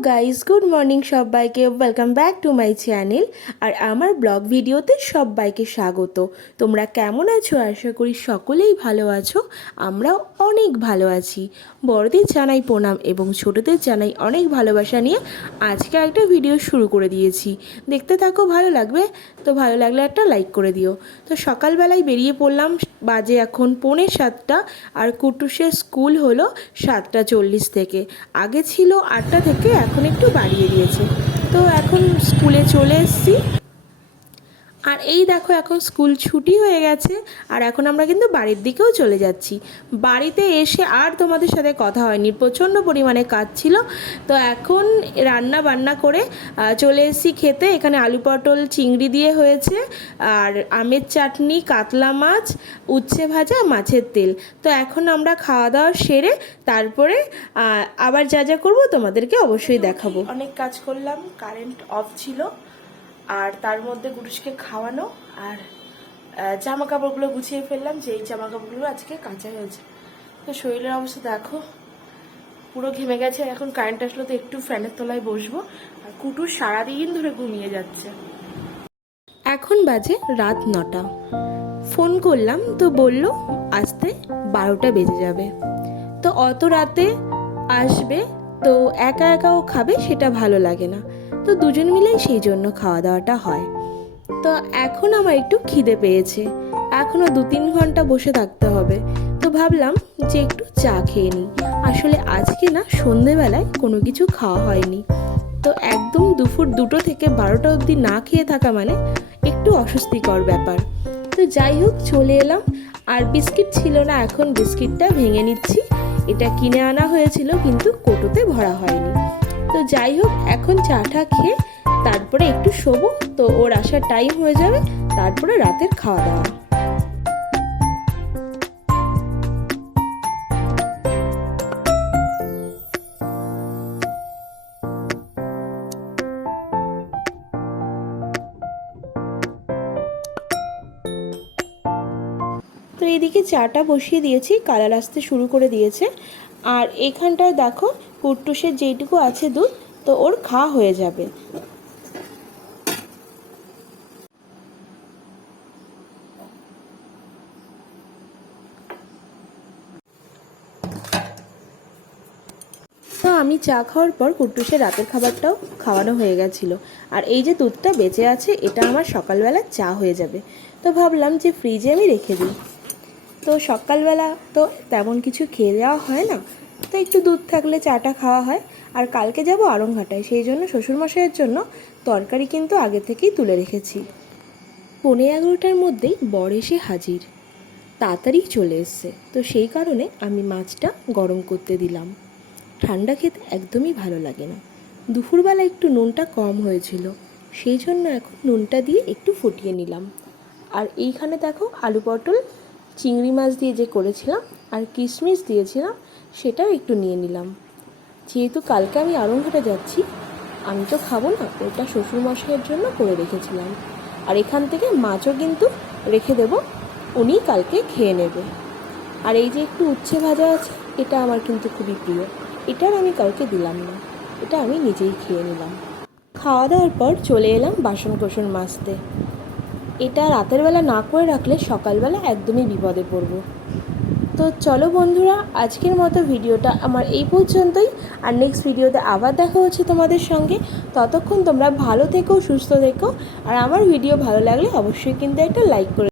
Guys good morning সবাইকে. Welcome back to my channel আর আমার blog ভিডিওতে সবাইকে স্বাগত। তোমরা কেমন আছো? আশা করি সকলেই ভালো আছো। আমরাও অনেক ভালো আছি। বড়দের জানাই প্রণাম এবং ছোটদের জানাই অনেক ভালোবাসা নিয়ে আজকে একটা ভিডিও শুরু করে দিয়েছি। দেখতে থাকো, ভালো লাগবে? তো ভালো লাগলে একটা লাইক করে দিও। তো সকালবেলায় বেরিয়ে পড়লাম, বাজে এখন পৌনে সাতটা আর কুটুসের স্কুল হলো সাতটা চল্লিশ থেকে। আগে ছিল আটটা থেকে এখন একটু বাড়িয়ে দিয়েছে। তো এখন স্কুলে চলে এসেছি। আর এই দেখো এখন স্কুল ছুটি হয়ে গেছে আর এখন আমরা কিন্তু বাড়ির দিকেও চলে যাচ্ছি। বাড়িতে এসে আর তোমাদের সাথে কথা হয়নি প্রচণ্ড পরিমাণে কাজ ছিল তো এখন রান্না বান্না করে চলে এসেছি খেতে। এখানে আলু পটল চিংড়ি দিয়ে হয়েছে আর আমের চাটনি কাতলা মাছ উচ্ছে ভাজা মাছের তেল। তো এখন আমরা খাওয়া দাওয়া সেরে তারপরে আবার যা যা করব তোমাদেরকে অবশ্যই দেখাবো। অনেক কাজ করলাম কারেন্ট অফ ছিল। আর তার মধ্যে গুরুষকে খাওয়ানো আর জামা কাপড়গুলো গুছিয়ে ফেললাম যে এই জামা কাপড়গুলো আজকে কাঁচা হয়েছে। তো শরীরের অবস্থা দেখো, পুরো ঘেমে গেছে। এখন কারেন্ট আসলো তো একটু ফ্যানের তলায় বসবো। আর কুটুর সারাদিন ধরে ঘুমিয়ে যাচ্ছে। এখন বাজে রাত নটা। ফোন করলাম তো বলল আসতে বারোটা বেজে যাবে। তো অত রাতে আসবে, তো একা একাও খাবে, সেটা ভালো লাগে না। তো দুজন মিলেই সেই জন্য খাওয়া দাওয়াটা হয়। তো এখন আমার একটু খিদে পেয়েছে। এখনও দু তিন ঘণ্টা বসে থাকতে হবে। তো ভাবলাম যে একটু চা খেয়ে নিই। আসলে আজকে না সন্ধেবেলায় কোনো কিছু খাওয়া হয়নি। তো একদম দুপুর দুটো থেকে বারোটা অবধি না খেয়ে থাকা মানে একটু অস্বস্তিকর ব্যাপার। তো যাই হোক, চলে এলাম। আর বিস্কিট ছিল না, এখন বিস্কিটটা ভেঙে নিচ্ছি। এটা কিনে আনা হয়েছিল, কিন্তু কোটোতে ভরা হয়নি। তো যাই হোক, এখন চাটা খেয়ে তারপরে একটু শোবো। তো ওর আসার টাইম হয়ে যাবে, তারপরে রাতের খাওয়া দাওয়া। তো এদিকে চাটা বসিয়ে দিয়েছি, কালার আসতে শুরু করে দিয়েছে। আর এখানটায় দেখো কুট্টুসের যেইটুকু আছে দুধ, তো ওর খাওয়া হয়ে যাবে। আমি চা খাওয়ার পর কুট্টুসের রাতের খাবারটাও খাওয়ানো হয়ে গেছিল। আর এই যে দুধটা বেঁচে আছে, এটা আমার সকালবেলা চা হয়ে যাবে। তো ভাবলাম যে ফ্রিজে আমি রেখে দিই। তো সকালবেলা তো তেমন কিছু খেয়ে দেওয়া হয় না। তো একটু দুধ থাকলে চাটা খাওয়া হয়। আর কালকে যাব আড়ংঘাটায়, সেই জন্য শ্বশুরমশাইয়ের জন্য তরকারি কিন্তু আগে থেকেই তুলে রেখেছি। পনেরো এগারোটার মধ্যেই বর এসে হাজির। তাড়াতাড়ি চলে এসছে। তো সেই কারণে আমি মাছটা গরম করতে দিলাম। ঠান্ডা খেতে একদমই ভালো লাগে না। দুপুরবেলা একটু নুনটা কম হয়েছিল। সেই জন্য এখন নুনটা দিয়ে একটু ফুটিয়ে নিলাম। আর এইখানে দেখো আলু পটল চিংড়ি মাছ দিয়ে যে করেছিলাম আর কিশমিশ দিয়েছিলাম, সেটাও একটু নিয়ে নিলাম। যেহেতু কালকে আমি আরংঘাটা যাচ্ছি, আমি তো খাব না, ওটা শ্বশুরমশাইয়ের জন্য করে রেখেছিলাম। আর এখান থেকে মাছও কিন্তু রেখে দেব উনি কালকে খেয়ে নেবে। আর এই যে একটু উচ্ছে ভাজা আছে, এটা আমার কিন্তু খুবই প্রিয়। এটার আমি কাউকে দিলাম না, এটা আমি নিজেই খেয়ে নিলাম। খাওয়া দাওয়ার পর চলে এলাম বাসন কোসন মাজতে। এটা রাতের বেলা না করে রাখলে সকালবেলা একদমই বিপদে পড়ব। তো চলো বন্ধুরা, আজকের মতো ভিডিওটা আমার এই পর্যন্তই। আর নেক্সট ভিডিওতে আবার দেখা হচ্ছে তোমাদের সঙ্গে। ততক্ষণ তোমরা ভালো থেকো, সুস্থ থেকো। আর আমার ভিডিও ভালো লাগলে অবশ্যই কিন্তু একটা লাইক করে